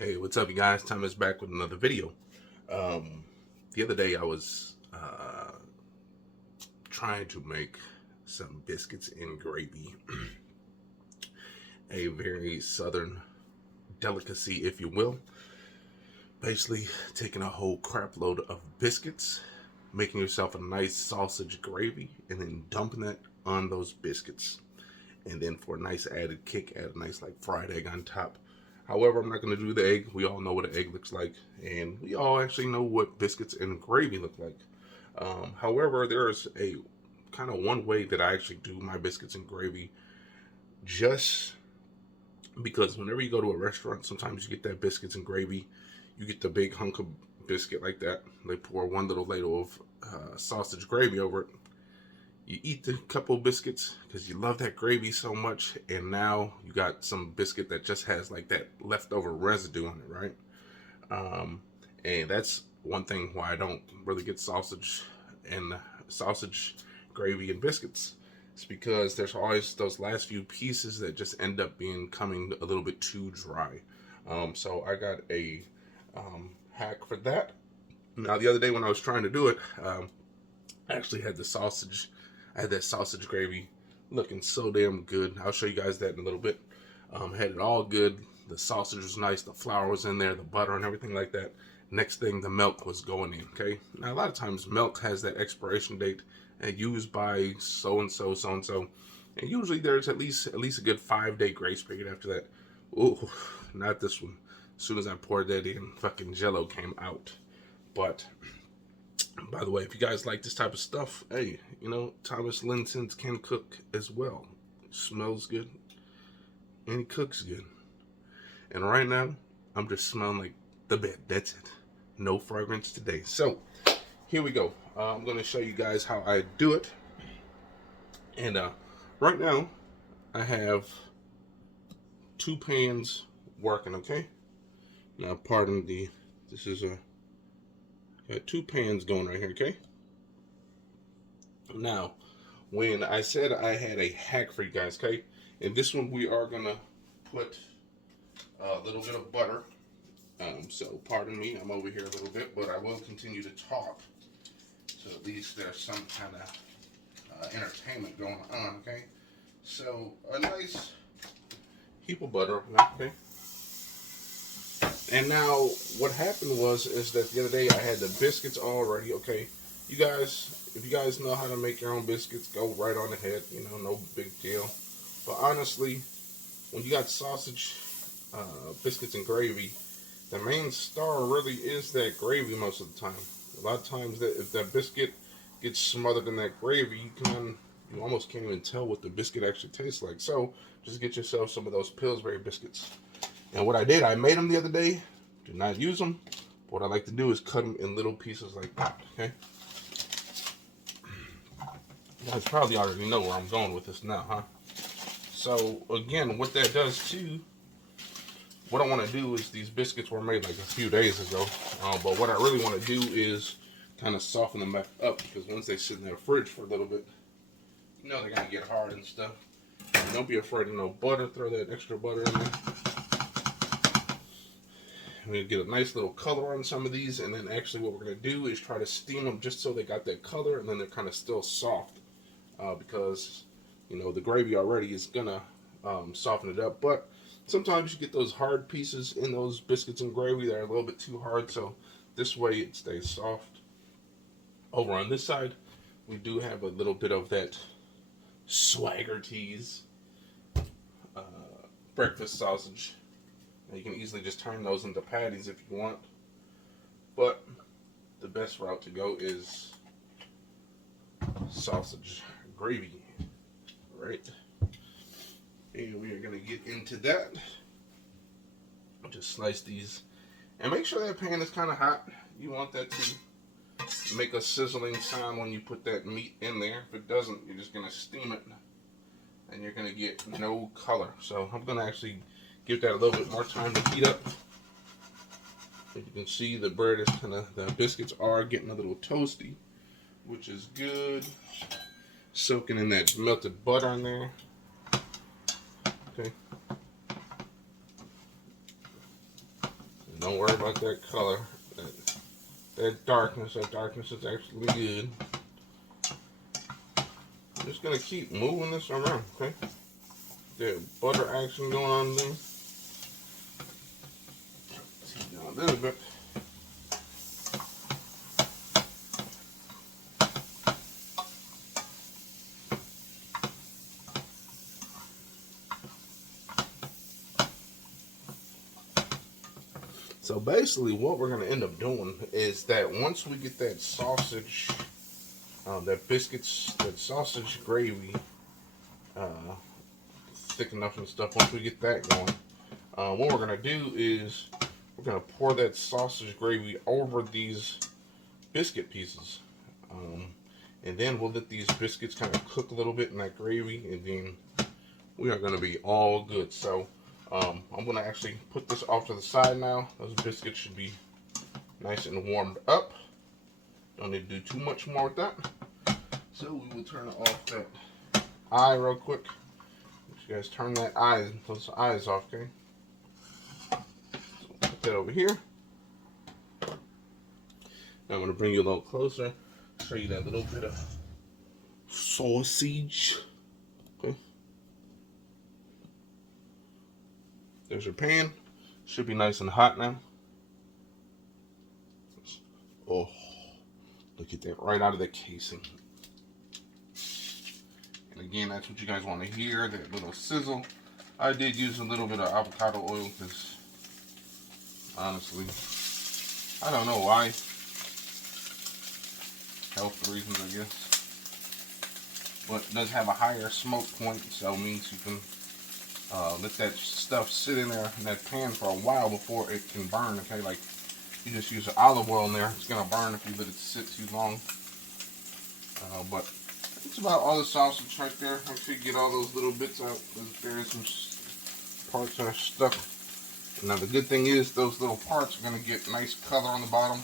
Hey, what's up, you guys? Thomas back with another video. The other day I was trying to make some biscuits and gravy, a very southern delicacy, if you will. Basically, taking a whole crap load of biscuits, making yourself a nice sausage gravy, and then dumping that on those biscuits. And then for a nice added kick, add a nice like fried egg on top. However, I'm not going to do the egg. We all know what an egg looks like, and we all actually know what biscuits and gravy look like. However, there's a kind of one way that I actually do my biscuits and gravy, just because whenever you go to a restaurant, sometimes you get that biscuits and gravy. You get the big hunk of biscuit like that. They pour one little ladle of sausage gravy over it. You eat the couple of biscuits because you love that gravy so much, and now you got some biscuit that just has like that leftover residue on it, right? And that's one thing why I don't really get sausage gravy and biscuits. It's because there's always those last few pieces that just end up coming a little bit too dry. So I got a hack for that. Now the other day when I was trying to do it, I actually had I had that sausage gravy looking so damn good. I'll show you guys that in a little bit. Had it all good. The sausage was nice. The flour was in there. The butter and everything like that. Next thing, the milk was going in. Okay. Now a lot of times milk has that expiration date and used by so and so, so and so, and usually there's at least a good 5-day grace period after that. Oh, not this one. As soon as I poured that in, fucking Jello came out. But by the way, if you guys like this type of stuff, hey, Thomas LinScents can cook as well. It smells good and he cooks good. And right now, I'm just smelling like the bed. That's it. No fragrance today. So, here we go. I'm going to show you guys how I do it. And right now, I have 2 pans working, okay? Now, this is got 2 pans going right here, okay? Now, when I said I had a hack for you guys, okay? In this one, we are gonna put a little bit of butter. So pardon me, I'm over here a little bit, but I will continue to talk. So at least there's some kind of entertainment going on, okay? So a nice heap of butter, okay? And now, what happened is that the other day I had the biscuits all ready. Okay, you guys, if you guys know how to make your own biscuits, go right on ahead. No big deal. But honestly, when you got sausage, biscuits, and gravy, the main star really is that gravy most of the time. A lot of times, if that biscuit gets smothered in that gravy, you almost can't even tell what the biscuit actually tastes like. So, just get yourself some of those Pillsbury biscuits. And what I did, I made them the other day. Do not use them. What I like to do is cut them in little pieces like that, okay? You guys probably already know where I'm going with this now, huh? So, again, what that does too, what I want to do is, these biscuits were made like a few days ago. But what I really want to do is kind of soften them back up, because once they sit in the fridge for a little bit, they're going to get hard and stuff. And don't be afraid of no butter. Throw that extra butter in there. We're going to get a nice little color on some of these, and then actually what we're going to do is try to steam them just so they got that color, and then they're kind of still soft, because the gravy already is going to soften it up. But sometimes you get those hard pieces in those biscuits and gravy that are a little bit too hard, so this way it stays soft. Over on this side, we do have a little bit of that Swagger Teas breakfast sausage. Now you can easily just turn those into patties if you want, but the best route to go is sausage gravy, right? And we are going to get into that. Just slice these, and make sure that pan is kind of hot. You want that to make a sizzling sound when you put that meat in there. If it doesn't, you're just going to steam it, and you're going to get no color. So I'm going to actually give that a little bit more time to heat up. As you can see, the bread is the biscuits are getting a little toasty, which is good. Soaking in that melted butter in there. Okay. Don't worry about that color. That darkness is actually good. I'm just gonna keep moving this around, okay? The butter action going on there. See down a little bit. So basically what we're going to end up doing is that once we get that sausage, that biscuits, that sausage gravy thick enough and stuff, once we get that going, what we're going to do is we're going to pour that sausage gravy over these biscuit pieces. And then we'll let these biscuits kind of cook a little bit in that gravy, and then we are going to be all good. So I'm going to actually put this off to the side now. Those biscuits should be nice and warmed up. Don't need to do too much more with that. So we will turn off that eye real quick. You guys turn those eyes off, okay? So put that over here. Now I'm going to bring you a little closer, show you that little bit of sausage. Okay. There's your pan. Should be nice and hot now. Oh, look at that, right out of the casing. And again, that's what you guys want to hear, that little sizzle. I did use a little bit of avocado oil because, honestly, I don't know why. Health reasons, I guess. But it does have a higher smoke point, so it means you can let that stuff sit in there in that pan for a while before it can burn. Okay, like you just use olive oil in there, it's gonna burn if you let it sit too long. But it's about all the sausage right there. Make sure you get all those little bits out. There is some parts that are stuck. Now the good thing is those little parts are gonna get nice color on the bottom,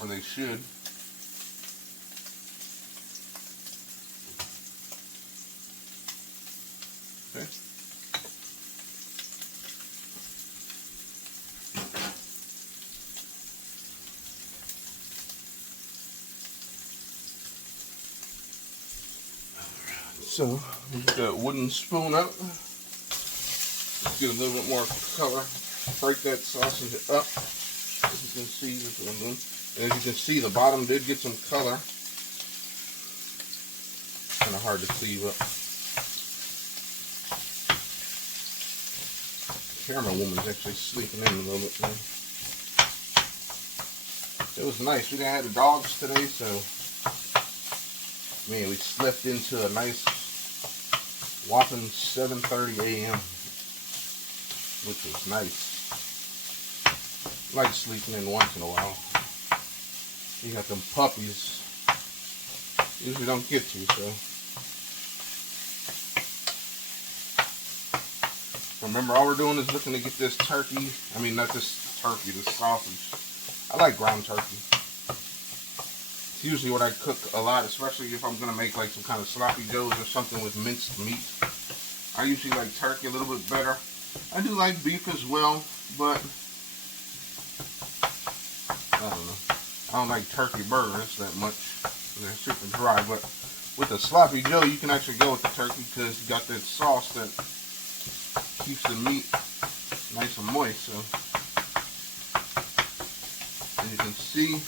or they should. Okay. So we get that wooden spoon out. Let's get a little bit more color. Break that sausage up. As you can see, this is what I'm doing. And as you can see, the bottom did get some color. Kind of hard to cleave up. Camera woman's actually sleeping in a little bit now. It was nice. We didn't have the dogs today, so man, we slept into a nice whopping 7:30 a.m., which was nice. I like sleeping in once in a while. You got them puppies. Usually don't get to, so. Remember, all we're doing is looking to get this turkey, I mean, not this turkey, this sausage. I like ground turkey. It's usually what I cook a lot, especially if I'm going to make like some kind of sloppy joes or something with minced meat. I usually like turkey a little bit better. I do like beef as well, but I don't know. I don't like turkey burgers that much. They're super dry, but with a sloppy joe, you can actually go with the turkey because you got that sauce that keeps the meat nice and moist. So as you can see,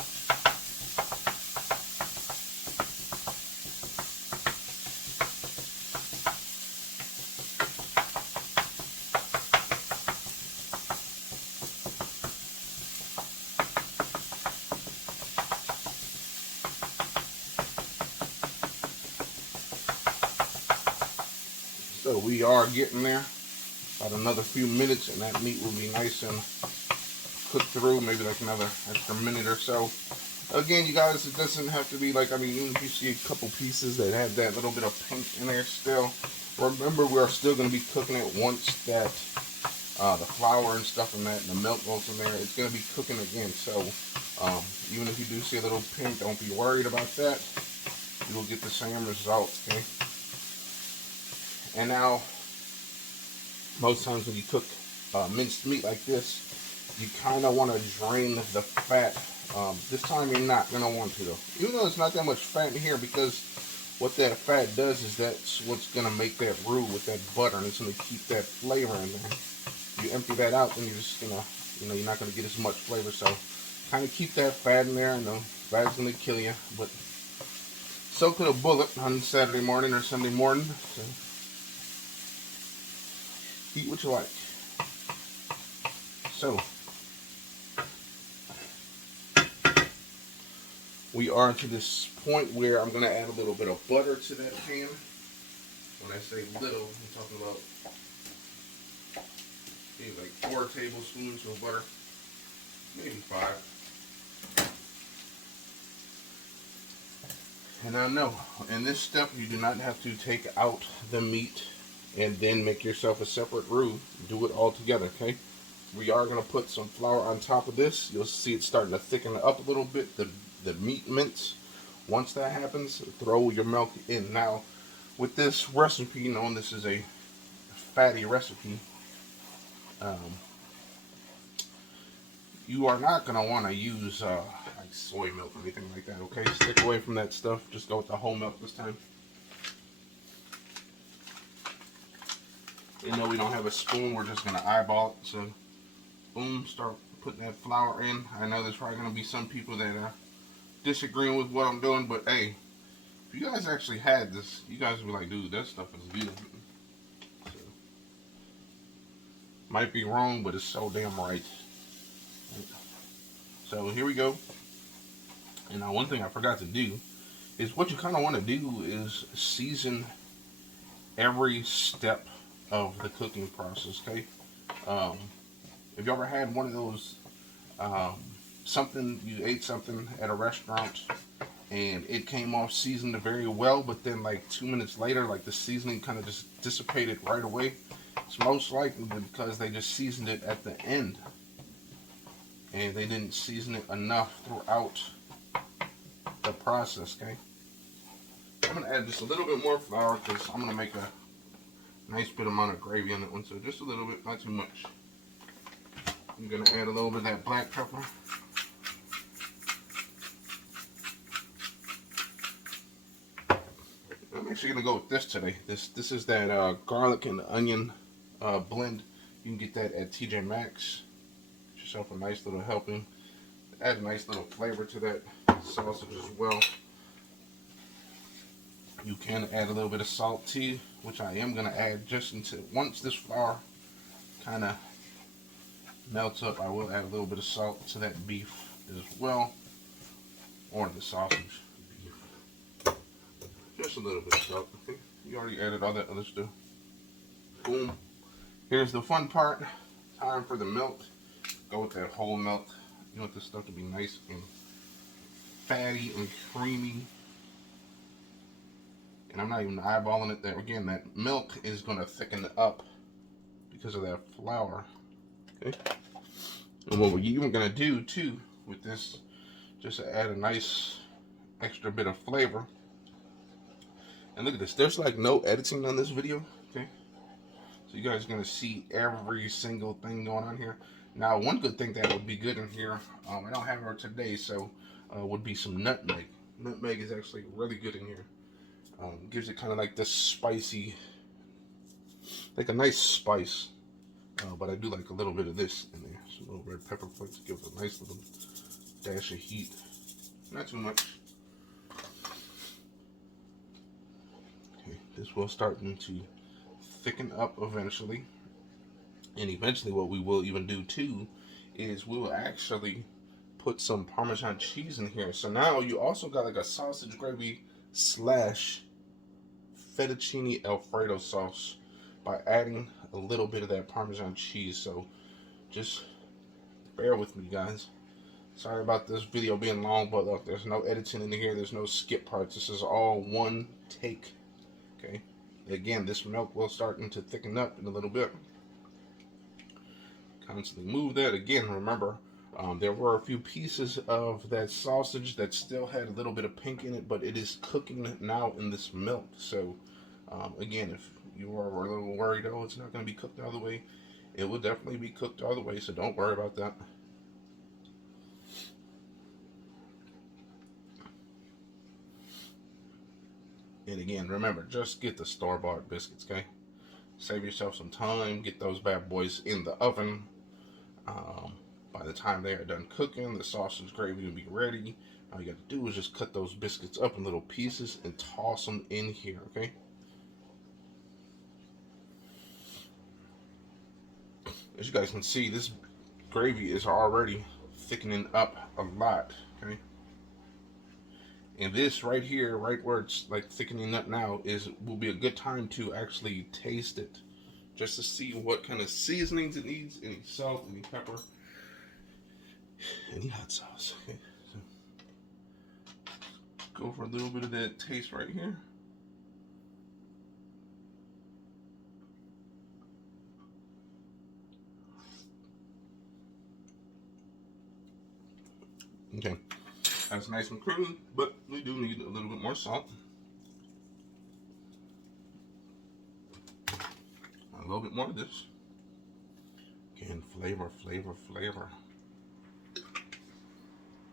so we are getting there. About another few minutes and that meat will be nice and cooked through, maybe like another extra minute or so. Again, you guys, it doesn't have to be like, I mean, even if you see a couple pieces that have that little bit of pink in there still, remember we're still going to be cooking it once that the flour and stuff and that and the milk goes in there. It's going to be cooking again, so even if you do see a little pink, don't be worried about that. You will get the same results, okay? And now, most times when you cook minced meat like this, you kind of want to drain the fat. This time you're not going to want to though. Even though there's not that much fat in here, because what that fat does is that's what's going to make that roux with that butter, and it's going to keep that flavor in there. You empty that out, then you're just going to, you're not going to get as much flavor. So kind of keep that fat in there. I know fat's going to kill you, but so could a bullet on Saturday morning or Sunday morning. So eat what you like. So we are to this point where I'm going to add a little bit of butter to that pan. When I say little, I'm talking about maybe like 4 tablespoons of butter, maybe 5. And I know in this step you do not have to take out the meat and then make yourself a separate roux. Do it all together, okay? We are going to put some flour on top of this. You'll see it starting to thicken up a little bit, the meat mince. Once that happens, throw your milk in. Now, with this recipe, knowing this is a fatty recipe, you are not going to want to use like soy milk or anything like that, okay? Stick away from that stuff. Just go with the whole milk this time. You know we don't have a spoon, we're just going to eyeball it. So, boom, start putting that flour in. I know there's probably going to be some people that are disagreeing with what I'm doing, but hey, if you guys actually had this, you guys would be like, dude, that stuff is good. So, might be wrong, but it's so damn right. So here we go. And now one thing I forgot to do is what you kind of want to do is season every step of the cooking process, okay? If you ever had one of those, you ate something at a restaurant and it came off seasoned very well, but then like 2 minutes later, like the seasoning kind of just dissipated right away, it's most likely because they just seasoned it at the end and they didn't season it enough throughout the process, okay? I'm going to add just a little bit more flour because I'm going to make a nice bit amount of gravy on that one, so just a little bit, not too much. I'm going to add a little bit of that black pepper. I'm actually going to go with this today. This is that garlic and onion blend. You can get that at TJ Maxx. Get yourself a nice little helping. Add a nice little flavor to that sausage as well. You can add a little bit of salt too, which I am going to add just until once this flour kind of melts up. I will add a little bit of salt to that beef as well, or the sausage. Just a little bit of salt. Okay. You already added all that other stuff. Boom. Here's the fun part. Time for the milk. Go with that whole milk. You want this stuff to be nice and fatty and creamy. And I'm not even eyeballing it there. Again, that milk is going to thicken up because of that flour. Okay. And what we're even going to do too with this, just to add a nice extra bit of flavor. And look at this, there's like no editing on this video, okay? So you guys are going to see every single thing going on here. Now, one good thing that would be good in here, I don't have it today, so would be some nutmeg. Nutmeg is actually really good in here. Gives it kind of like this spicy, like a nice spice. But I do like a little bit of this in there. Some little red pepper flakes, give it a nice little dash of heat. Not too much. This will start to thicken up eventually. And eventually what we will even do too is we will actually put some Parmesan cheese in here. So now you also got like a sausage gravy slash fettuccine Alfredo sauce by adding a little bit of that Parmesan cheese. So just bear with me, guys. Sorry about this video being long, but look, there's no editing in here. There's no skip parts. This is all one take. Okay, again, this milk will start to thicken up in a little bit. Constantly move that. Again, remember, there were a few pieces of that sausage that still had a little bit of pink in it, but it is cooking now in this milk. So, again, if you are a little worried, oh, it's not going to be cooked all the way, It will definitely be cooked all the way, so don't worry about that. And again, remember, just get the store-bought biscuits, okay? Save yourself some time. Get those bad boys in the oven. Um, by the time they are done cooking, the sausage gravy will be ready. All you got to do is just cut those biscuits up in little pieces and toss them in here, okay? As you guys can see, this gravy is already thickening up a lot, okay? And this right here, right where it's like thickening up now, will be a good time to actually taste it, just to see what kind of seasonings it needs, any salt, any pepper, any hot sauce. Okay, so go for a little bit of that taste right here. Okay, that's nice and creamy, but we do need a little bit more salt. A little bit more of this. Again, flavor, flavor, flavor.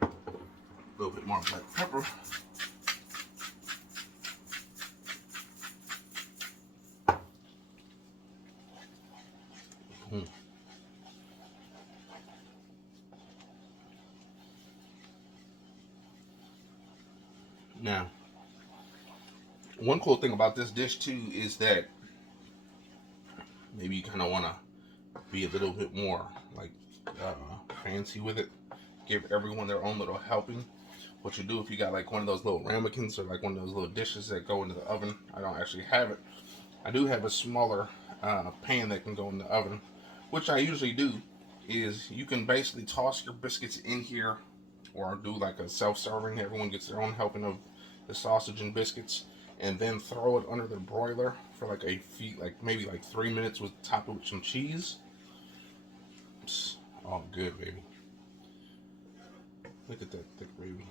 A little bit more black pepper. Now, one cool thing about this dish too is that maybe you kind of want to be a little bit more like fancy with it. Give everyone their own little helping. What you do if you got like one of those little ramekins or like one of those little dishes that go into the oven. I don't actually have it. I do have a smaller pan that can go in the oven. Which I usually do is you can basically toss your biscuits in here or do like a self-serving. Everyone gets their own helping of the sausage and biscuits, and then throw it under the broiler for like maybe like 3 minutes with top it with some cheese. It's all good, baby. Look at that thick gravy.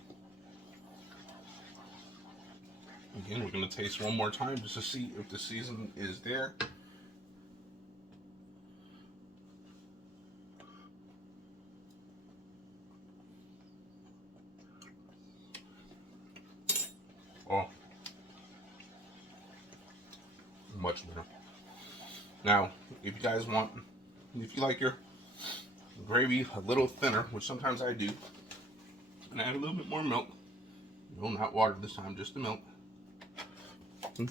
Again, we're gonna taste one more time just to see if the season is there. Oh, much better. Now, if you like your gravy a little thinner, which sometimes I do, and add a little bit more milk. No, not water this time, just the milk. Thin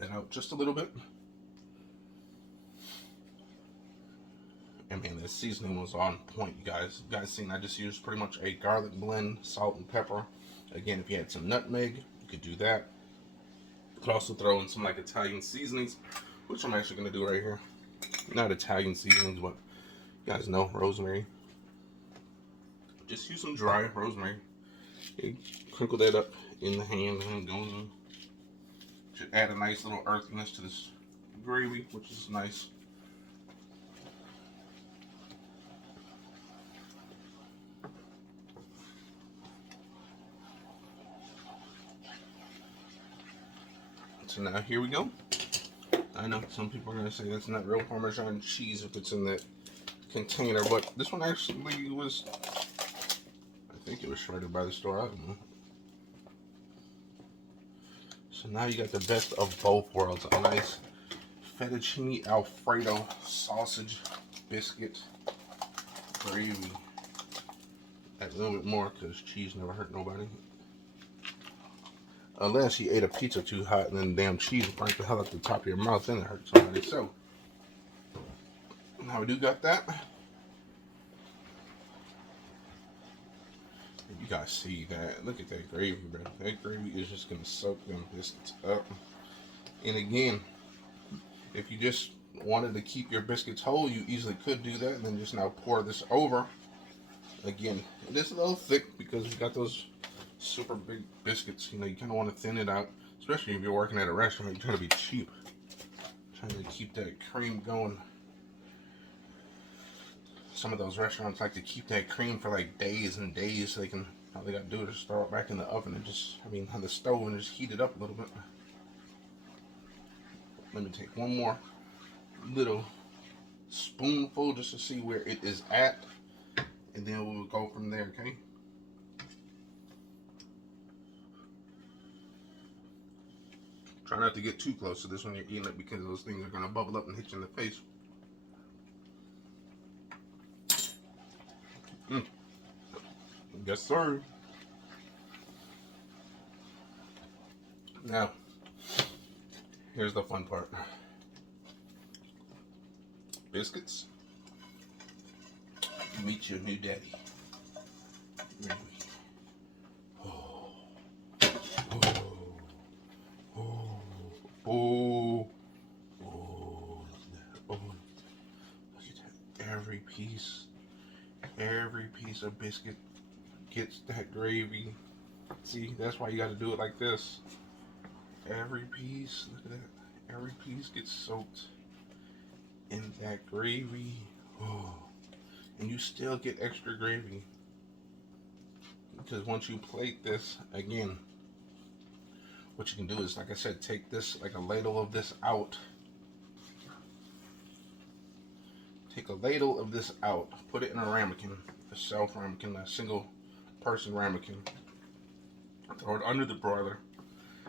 that out just a little bit. And man, this seasoning was on point, you guys. You guys seen I just used pretty much a garlic blend, salt and pepper. Again, if you had some nutmeg, you could do that. You could also throw in some like Italian seasonings, which I'm actually gonna do right here. Not Italian seasonings, but you guys know rosemary. Just use some dry rosemary. You crinkle that up in the hand and it goes in. Should add a nice little earthiness to this gravy, which is nice. So now here we go. I know some people are going to say that's not real Parmesan cheese if it's in that container, but this one actually was, I think it was shredded by the store, I don't know. So now you got the best of both worlds. A nice fettuccine alfredo sausage biscuit gravy. Add a little bit more because cheese never hurt nobody. Unless you ate a pizza too hot and then damn cheese burnt the hell out the top of your mouth, then it hurt somebody. So now we do got that. You guys see that? Look at that gravy, bro. That gravy is just gonna soak them biscuits up. And again, if you just wanted to keep your biscuits whole, you easily could do that, and then just now pour this over. Again, it is a little thick because we got those super big biscuits. You know, you kind of want to thin it out, especially if you're working at a restaurant. You're trying to be cheap, trying to keep that cream going. Some of those restaurants like to keep that cream for like days and days, so all they gotta do is just throw it back in the oven and on the stove and just heat it up a little bit. Let me take one more little spoonful just to see where it is at, and then we'll go from there, okay? Try not to get too close to this when you're eating it, because those things are going to bubble up and hit you in the face. Yes, sir. Now, here's the fun part. Biscuits. Meet your new daddy. Oh. Oh. Oh. Oh. Oh. Oh. Look at that. Every piece of biscuit gets that gravy. See, that's why you got to do it like this. Every piece, look at that. Every piece gets soaked in that gravy. Oh. And you still get extra gravy. Because once you plate this, again, what you can do is, like I said, take this, like a ladle of this out. Take a ladle of this out, put it in a ramekin, a self ramekin, a single person ramekin. Throw it under the broiler.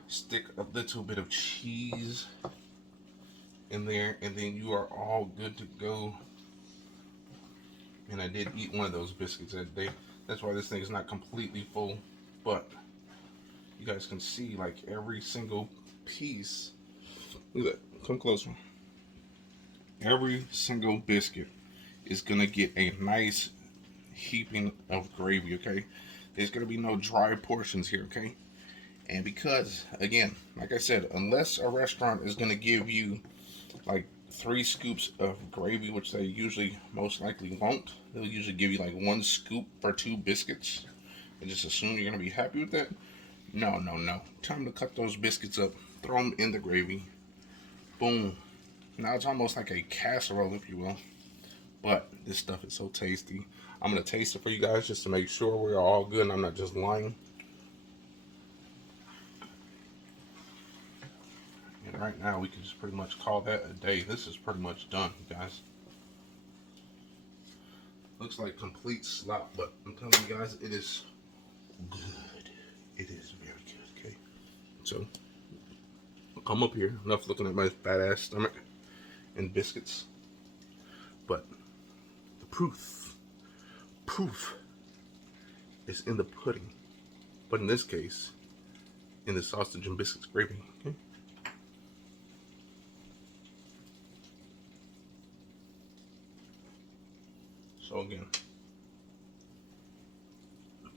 Stick a little bit of cheese in there, and then you are all good to go. And I did eat one of those biscuits that day. That's why this thing is not completely full, but you guys can see like every single piece. Look at that. Come closer. Every single biscuit is gonna get a nice heaping of gravy, okay? There's gonna be no dry portions here, okay? And because, again, like I said, unless a restaurant is gonna give you like 3 scoops of gravy, which they usually most likely won't, they'll usually give you like 1 scoop for 2 biscuits and just assume you're gonna be happy with that. No. Time to cut those biscuits up, throw them in the gravy. Boom. Now it's almost like a casserole, if you will. But this stuff is so tasty. I'm going to taste it for you guys just to make sure we're all good and I'm not just lying. And right now we can just pretty much call that a day. This is pretty much done, guys. Looks like complete slop, but I'm telling you guys, it is good. It is very good, okay? So, come up here. Enough looking at my fat ass stomach and biscuits. But the proof is in the pudding. But in this case, in the sausage and biscuits gravy, okay? So again,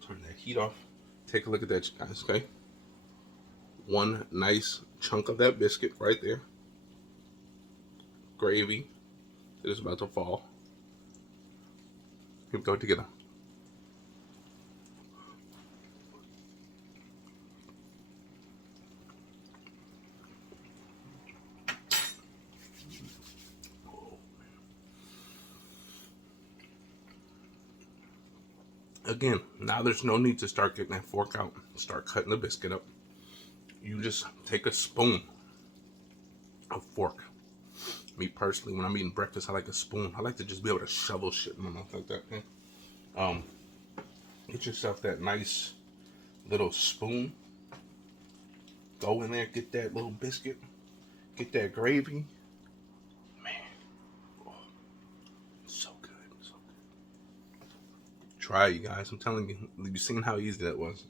turn that heat off. Take a look at that, guys, okay? One nice chunk of that biscuit right there. Gravy that is about to fall. Here we go together. Again, now there's no need to start getting that fork out, start cutting the biscuit up. You just take a spoon, a fork. Me personally, when I'm eating breakfast, I like a spoon. I like to just be able to shovel shit in my mouth like that. Okay? Get yourself that nice little spoon. Go in there, get that little biscuit, get that gravy. Man, oh, so good, so good. Try, you guys. I'm telling you, you've seen how easy that was.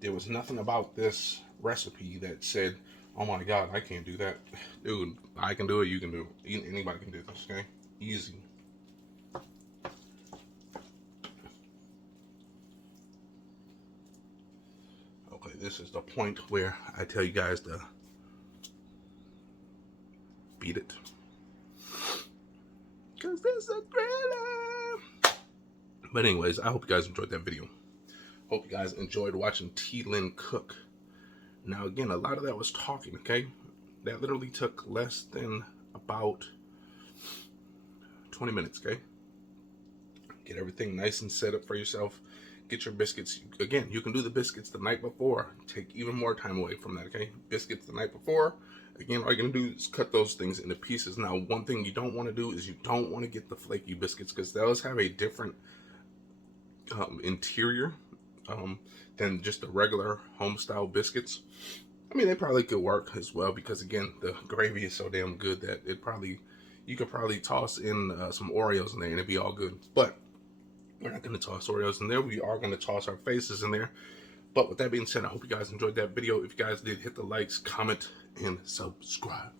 There was nothing about this recipe that said, oh my God, I can't do that. Dude, I can do it, you can do it. Anybody can do this, okay? Easy. Okay, this is the point where I tell you guys to beat it. Because this is a thriller. But anyways, I hope you guys enjoyed that video. Hope you guys enjoyed watching T-Lynn cook. Now again, a lot of that was talking, okay? That literally took less than about 20 minutes, okay? Get everything nice and set up for yourself. get your biscuits. Again, you can do the biscuits the night before. Take even more time away from that, okay? Biscuits the night before. Again, all you're going to do is cut those things into pieces. Now, one thing you don't want to do is you don't want to get the flaky biscuits because those have a different interior than just the regular home-style biscuits. I mean, they probably could work as well because, again, the gravy is so damn good that you could probably toss in some Oreos in there and it'd be all good. But we're not going to toss Oreos in there. We are going to toss our faces in there. But with that being said, I hope you guys enjoyed that video. If you guys did, hit the likes, comment, and subscribe.